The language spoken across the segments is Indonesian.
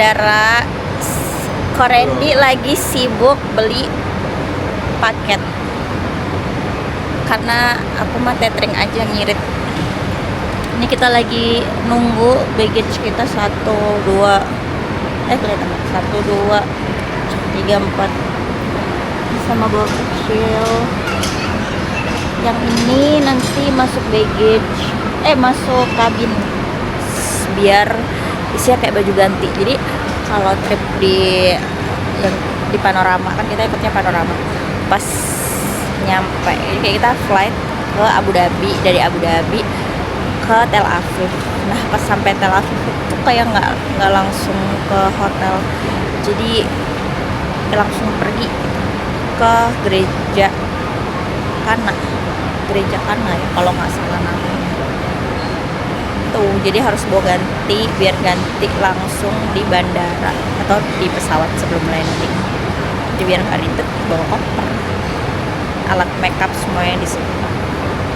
bandara. Korendi lagi sibuk beli paket karena aku mah tethering aja ngirit. Ini kita lagi nunggu baggage kita 1, 2 kelihatan 1, 2, 3, 4 sama bawa kecil. Yang ini nanti masuk baggage masuk kabin biar isinya kayak baju ganti. Jadi kalau trip di panorama, kan kita ikutnya panorama, pas nyampe kayak kita flight ke Abu Dhabi, dari Abu Dhabi ke Tel Aviv. Nah pas sampai Tel Aviv itu kayak nggak langsung ke hotel, jadi langsung pergi ke gereja Kana ya kalau nggak salah namanya tuh. Jadi harus bawa ganti, biar ganti langsung di bandara atau di pesawat sebelum landing. Jadi biar nggak ribet bawa koper, alat makeup semuanya di sini.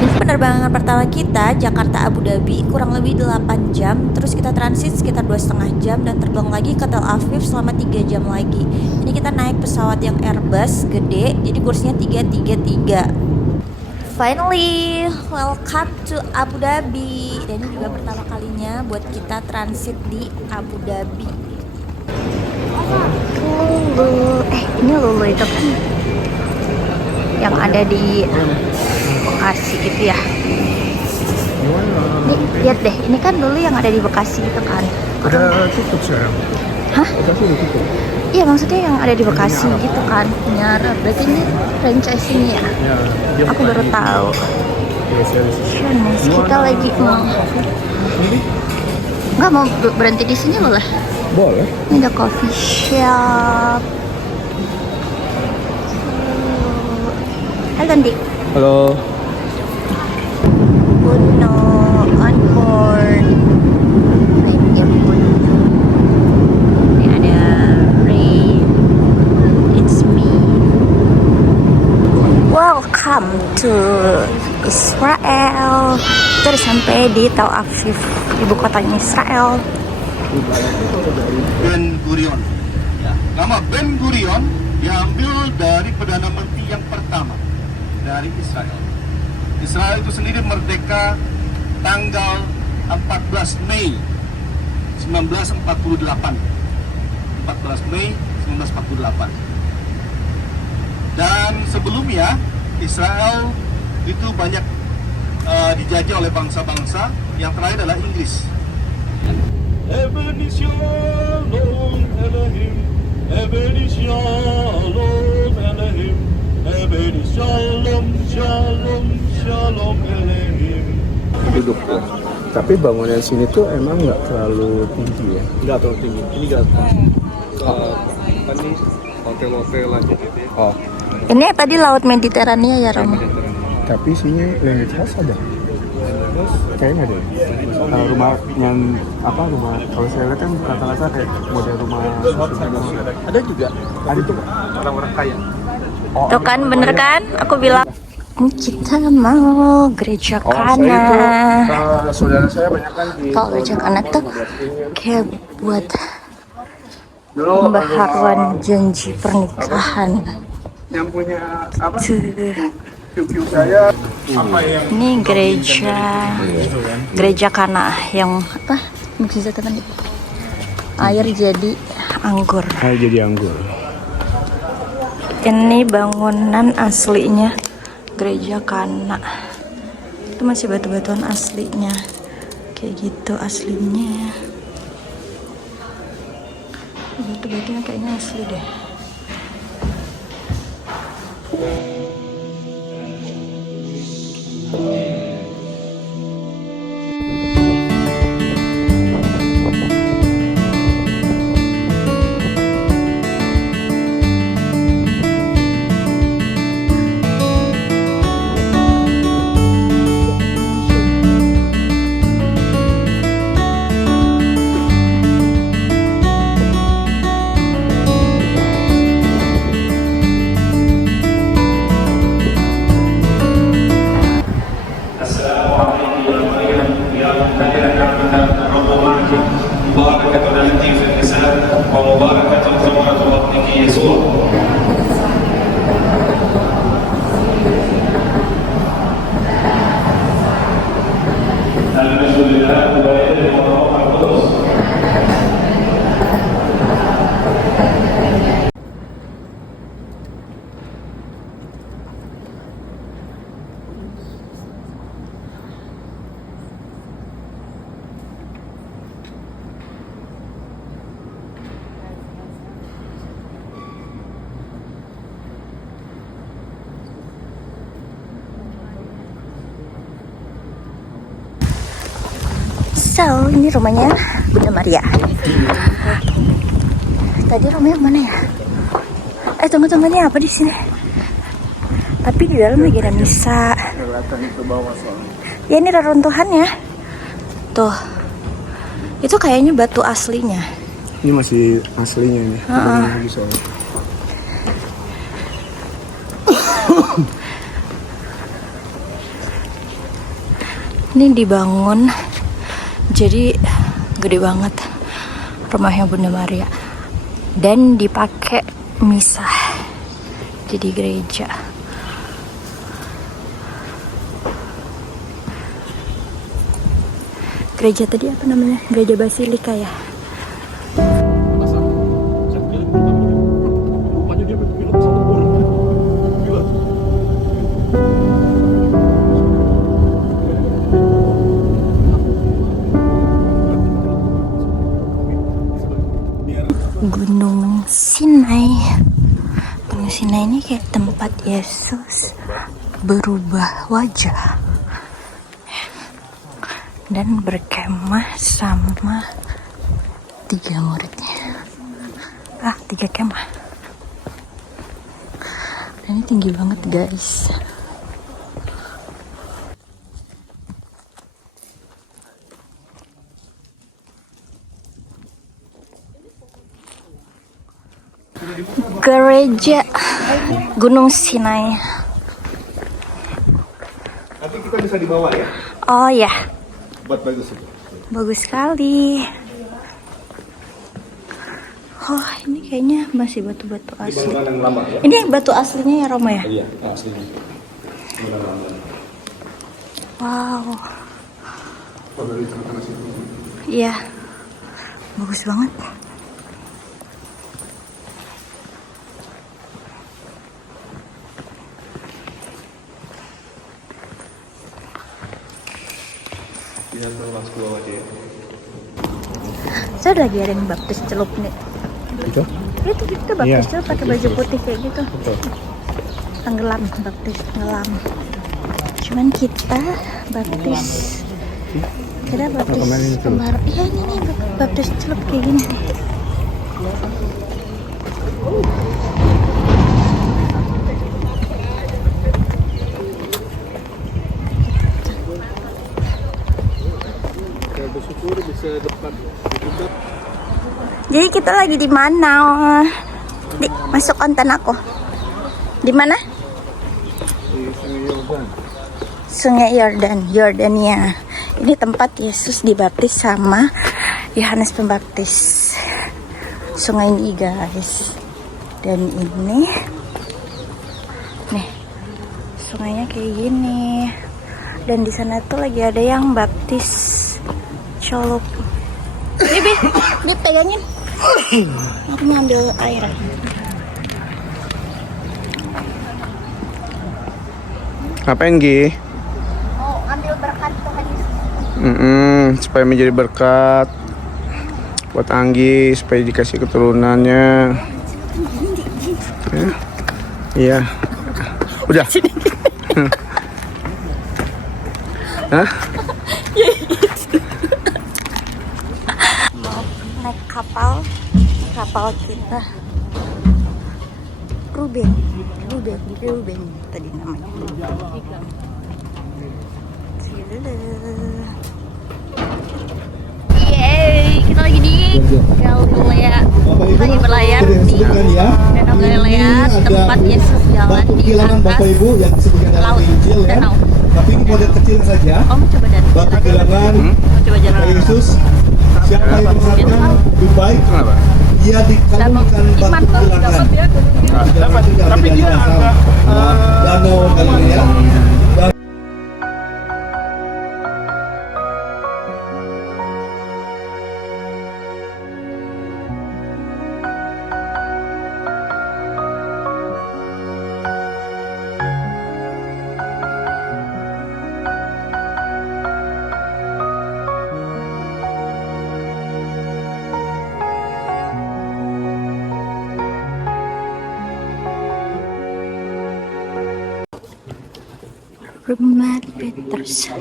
Ini penerbangan pertama kita Jakarta Abu Dhabi, kurang lebih 8 jam. Terus kita transit sekitar 2,5 jam dan terbang lagi ke Tel Aviv selama 3 jam lagi. Ini kita naik pesawat yang Airbus gede, jadi kursinya 333. Finally, welcome to Abu Dhabi. Dan ini juga pertama kalinya buat kita transit di Abu Dhabi. Lulu, ini Lulu itu kan yang ada di Bekasi itu ya. Nih, lihat deh, ini kan dulu yang ada di Bekasi itu kan. Udah tutup sekarang. Hah? Bekasi udah tutup. Iya, maksudnya yang ada di Bekasi gitu kan. Nyara, berarti ini franchise ini ya? Ya, Aku baru tahu. Shanes, kita lagi mau nggak mau berhenti di sini loh lah. boleh. Ini ada coffee shop. Halo Dik. Halo. Uno on board. Ini ada Ray. It's me. Welcome to Israel. Terus sampai di Tel Aviv, ibu kotanya Israel. Ben Gurion. Nama Ben Gurion diambil dari Perdana Menteri yang pertama dari Israel. Israel itu sendiri merdeka tanggal 14 Mei 1948. 14 Mei 1948. Dan sebelumnya Israel itu banyak dijajah oleh bangsa-bangsa. Yang terakhir adalah Inggris. Ebeni shalom Elohim, ebeni shalom Elohim, ebeni shalom shalom shalom Elohim. Duduk ya. Tapi bangunan sini tuh emang nggak terlalu tinggi ya? Nggak terlalu tinggi. Ini nggak ini hotel-hotel aja gitu ya. Oh. Ini tadi Laut Mediterania ya Romo. Tapi sini Landed House ada? Kayaknya ada. Rumah yang rumah kalau saya lihat kan rata-rata kayak model rumah Ada juga. ada tuh Orang-orang kaya. Tuh kan bener kan? Aku bilang kita mau gereja Kana. saudara saya banyak kan di Kalau gereja Kana tuh kayak buat pembaharuan janji pernikahan. yang punya apa? Tuh. View saya apa yang Ini gereja Kana yang apa? Mukjizat apa nih? Air jadi anggur. jadi anggur. Ini bangunan aslinya gereja Kana. Itu masih batu-batuan aslinya. Kayak gitu aslinya. Batu-batunya kayaknya asli deh. ومباركة ثمرة بطنك يسوع. المجد لله والابن والروح القدس. So, ini rumahnya Bunda Maria. Tadi rumahnya mana ya? Tunggu, ini apa di sini? Tapi di dalam lagi ada misa. Ya, ini reruntuhannya. Tuh. Itu kayaknya batu aslinya. Ini masih aslinya ini. Lagi soalnya. Ini dibangun. Jadi gede banget rumahnya Bunda Maria dan dipakai misa jadi gereja. Gereja tadi apa namanya? Gereja Basilika ya. Gunung Sinai. Gunung Sinai ini kayak tempat Yesus berubah wajah dan berkemah sama 3 muridnya. 3 kemah. Dan ini tinggi banget guys. Gereja Gunung Sinai. Nanti kita bisa dibawa ya. Oh ya, Buat bagus itu. bagus sekali. Oh, ini kayaknya masih batu-batu asli. Bangunan yang lama ya. Ini batu aslinya ya Roma ya? Iya, aslinya. Bangunan lama. Wow. Iya, bagus banget. Lihat luas bawah dia. Saya lagi ada yang baptis celup nih. Itu? Itu kita baptis Iya. celup pakai baju putih kayak gitu. Betul. Tenggelam, baptis tenggelam. Cuman kita baptis. Kita baptis kemarin itu. kemarin. Iya ini nih baptis celup kayak gini nih. Saya bersyukur bisa dapat dibuka. Jadi kita lagi di mana? Masuk konten aku. Di mana? Di Sungai Yordan. Sungai Yordan, Yordania. Ini tempat Yesus dibaptis sama Yohanes Pembaptis. Sungai ini guys. Dan ini nih sungainya kayak gini. Dan di sana tuh lagi ada yang baptis celup. Bibi, pegangin. Aku mau ambil air. Ngapain Gi? Mau ambil berkat Tuhan Yesus. Supaya menjadi berkat buat Anggi, supaya dikasih keturunannya. Ya. Iya. Udah. Hah? Mau naik kapal kita. Ruben tadi namanya. Yeay, kita lagi di Galilea. Kita lagi berlayar di Danau Galilea, tempat Yesus jalan di atas Ibu yang disebutkan dalam laut Injil ya. danau. Tapi ini model kecil saja. Oh, mau coba dari Batu kilangan mau coba jalan. Yesus. Siapa yang bersama lebih baik? Kenapa? dia dikalungkan batu bilangan. Tapi dia agak Danau Galilea. Rumah Petrus.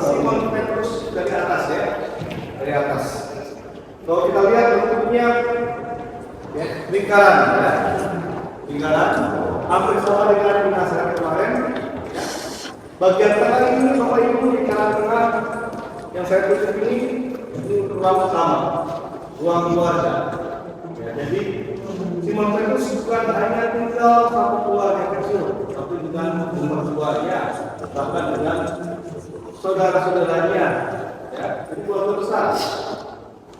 Simon Petrus dari atas ya, dari atas. Kalau kita lihat bentuknya ya, lingkaran ya, lingkaran. Hampir sama dengan yang kita kemarin. Ya. Bagian tengah ini Bapak Ibu lingkaran tengah yang saya tulis ini ruang utama, ruang keluarga. Ya, jadi Simon Petrus bukan hanya tinggal satu keluarga kecil, tapi dengan keluarga, bahkan dengan saudara-saudaranya. Ya, itu keluarga besar.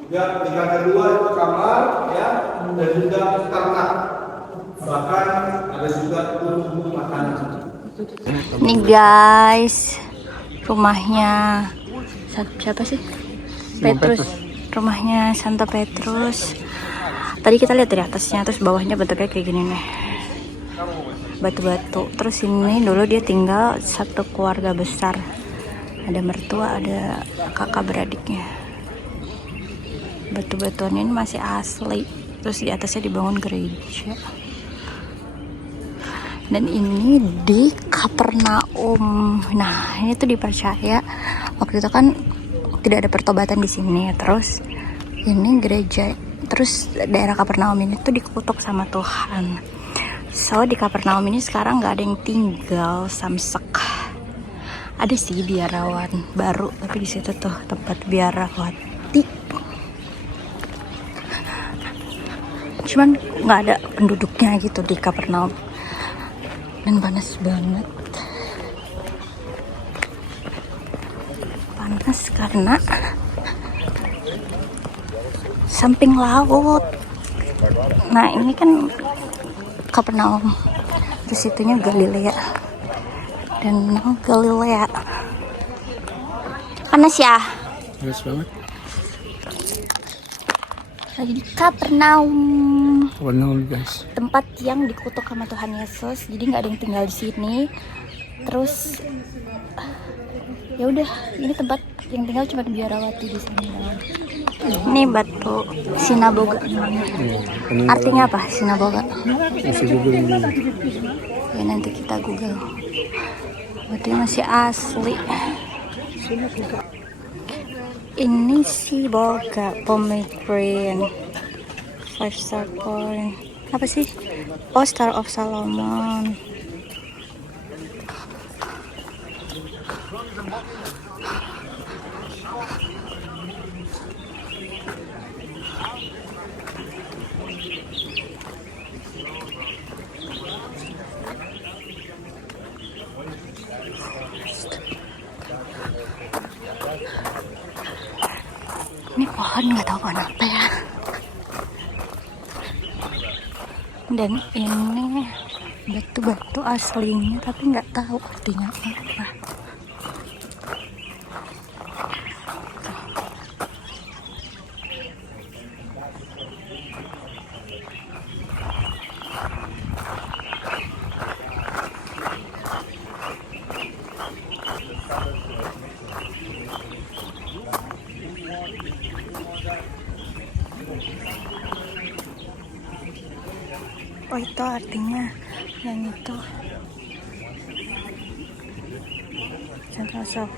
Juga tingkat kedua itu kamar, ya, dan juga ternak. Bahkan ada juga kebun makanan. Nih guys, rumahnya siapa sih? Petrus. Rumahnya Santo Petrus. Tadi kita lihat dari atasnya, terus bawahnya bentuknya kayak gini nih, batu-batu. Terus ini dulu dia tinggal satu keluarga besar, ada mertua, ada kakak beradiknya. Batu-batuan ini masih asli. Terus di atasnya dibangun gereja. Dan ini di Kapernaum. Nah, ini tuh dipercaya waktu itu kan tidak ada pertobatan di sini. Terus ini gereja. Terus daerah Kapernaum ini tuh dikutuk sama Tuhan. So di Kapernaum ini sekarang nggak ada yang tinggal, samsek. Ada sih biarawan baru, tapi di situ tuh tempat biarawati. Cuman nggak ada penduduknya gitu di Kapernaum. Dan panas banget. Panas karena samping laut. Nah ini kan Kapernaum, terus itunya Galilea, dan Galilea panas ya. Panas banget. Lagi di Kapernaum, Guys. tempat yang dikutuk sama Tuhan Yesus. Jadi nggak ada yang tinggal di sini. Terus ya udah, ini tempat yang tinggal cuma biarawati di sini. Ini batu sinagoga. Artinya apa sinagoga? Masih googling dulu. Ya nanti kita google. Batunya masih asli. Ini si boga pomegranate, 5-star coin. Apa sih? Oh, Star of Solomon. Ini pohon nggak tahu pohon apa ya. Dan ini batu-batu aslinya, tapi nggak tahu artinya apa. Oh itu artinya yang itu Central.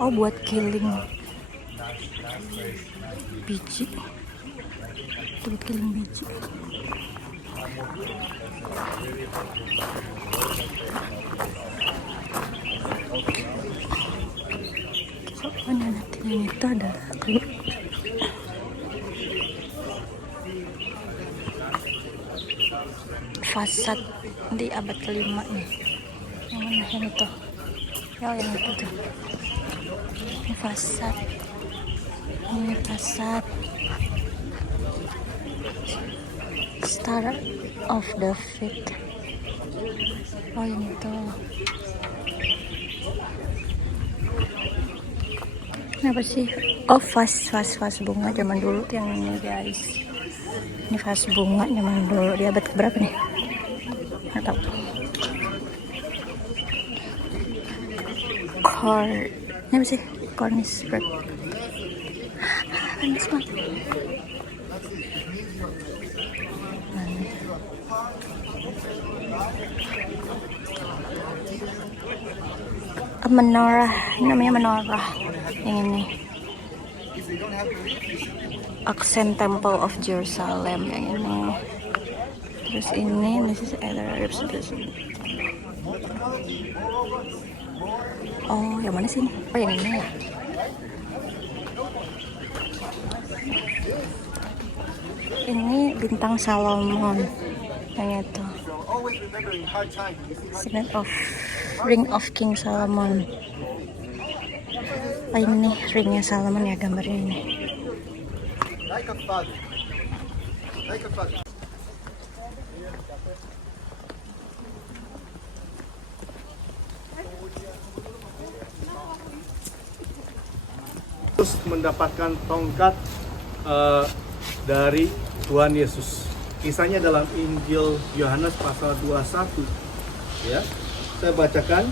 Oh buat killing biji, itu buat killing biji. Soalnya nanti yang itu ada klip. Fasad di abad ke-5 nih. Yang mana yang itu? Ya yang itu tuh. fasad. Ini fasad. Star of David. Oh ini tuh. Kenapa sih? Oh vas bunga zaman dulu tuh yang ini guys. Ini vas bunga zaman dulu di abad berapa nih? Nggak tahu. Ini apa sih? Cornish bird. Panas banget. Menorah, ini namanya menorah yang ini. Accent Temple of Jerusalem yang ini. Terus ini, this is other representation. Oh, yang mana sih? Oh, yang ini ya. Ini bintang Salomon yang itu. Signet of Ring of King Solomon. Oh, ini ringnya Solomon ya gambarnya ini. Terus mendapatkan tongkat dari Tuhan Yesus. Kisahnya dalam Injil Yohanes pasal 21. Ya. Saya bacakan.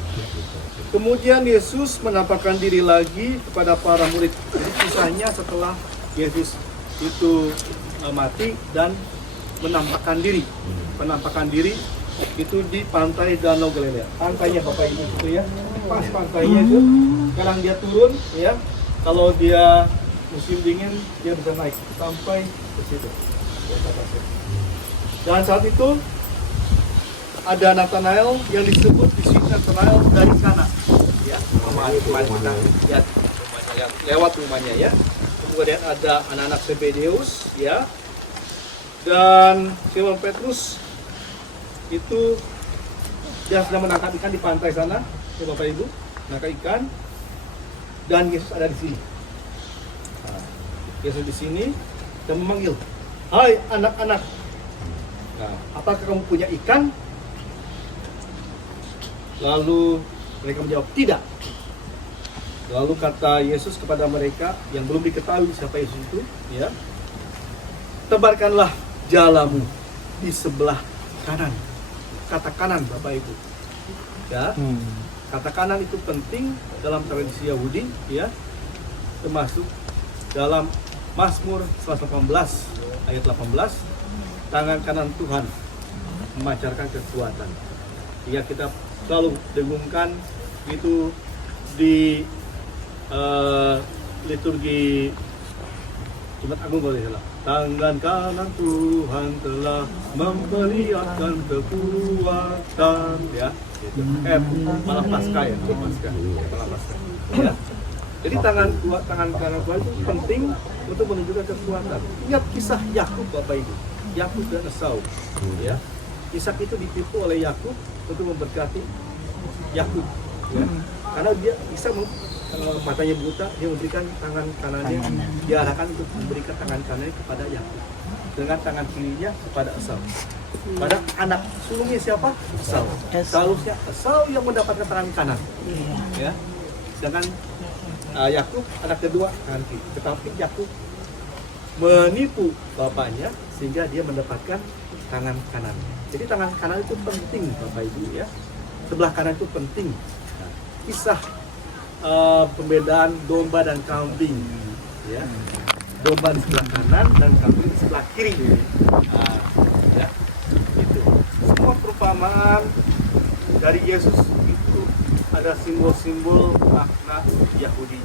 Kemudian Yesus menampakkan diri lagi kepada para murid. Jadi kisahnya setelah Yesus itu mati dan menampakkan diri. Penampakan diri itu di pantai Danau Galilea. Pantainya Bapak Ibu itu ya. Pas pantainya itu. Sekarang dia turun ya. Kalau dia musim dingin dia bisa naik sampai ke situ. Dan saat itu ada Nathanael yang disebut di sini Nathanael dari Kana, ya, rumah kita lihat rumahnya, lewat rumahnya ya. Kemudian ada anak-anak Zebedeus, ya, dan Simon Petrus itu dia sedang menangkap ikan di pantai sana, ya Bapak Ibu, menangkap ikan, dan Yesus ada di sini. Nah, Yesus di sini dan memanggil, hai anak-anak. Nah, apakah kamu punya ikan? Lalu mereka menjawab, tidak. Lalu kata Yesus kepada mereka yang belum diketahui siapa Yesus itu, ya, tebarkanlah jalamu di sebelah kanan. Kata kanan, Bapak Ibu. Ya, kata kanan itu penting dalam tradisi Yahudi, ya, termasuk dalam Mazmur 118 ayat 18, tangan kanan Tuhan memancarkan kekuatan. Ya, kita selalu dengungkan itu di liturgi Jumat Agung kalau tidak salah. Tangan kanan Tuhan telah memperlihatkan kekuatan, ya. Itu. Malam Paskah ya, malam Paskah. Ya. Jadi tangan kanan Tuhan itu penting untuk menunjukkan kekuatan. Ingat kisah Yakub Bapak Ibu, Yakub dan Esau, ya. Ishak itu ditipu oleh Yakub untuk memberkati Yakub, ya. Karena dia Ishak matanya buta, dia memberikan tangan kanannya, diarahkan untuk memberikan tangan kanannya kepada Yakub, dengan tangan kirinya kepada Esau. Pada anak sulungnya siapa? Esau. Seharusnya Esau yang mendapatkan tangan kanan, ya. Sedangkan Yakub anak kedua tangan kiri. Tetapi Yakub menipu bapaknya sehingga dia mendapatkan tangan kanan. Jadi tangan kanan itu penting Bapak Ibu, ya. Sebelah kanan itu penting. Nah, kisah pembedaan domba dan kambing, ya. Domba di sebelah kanan dan kambing di sebelah kiri. Nah, ya. Itu. Semua perumpamaan dari Yesus itu ada simbol-simbol makna Yahudi.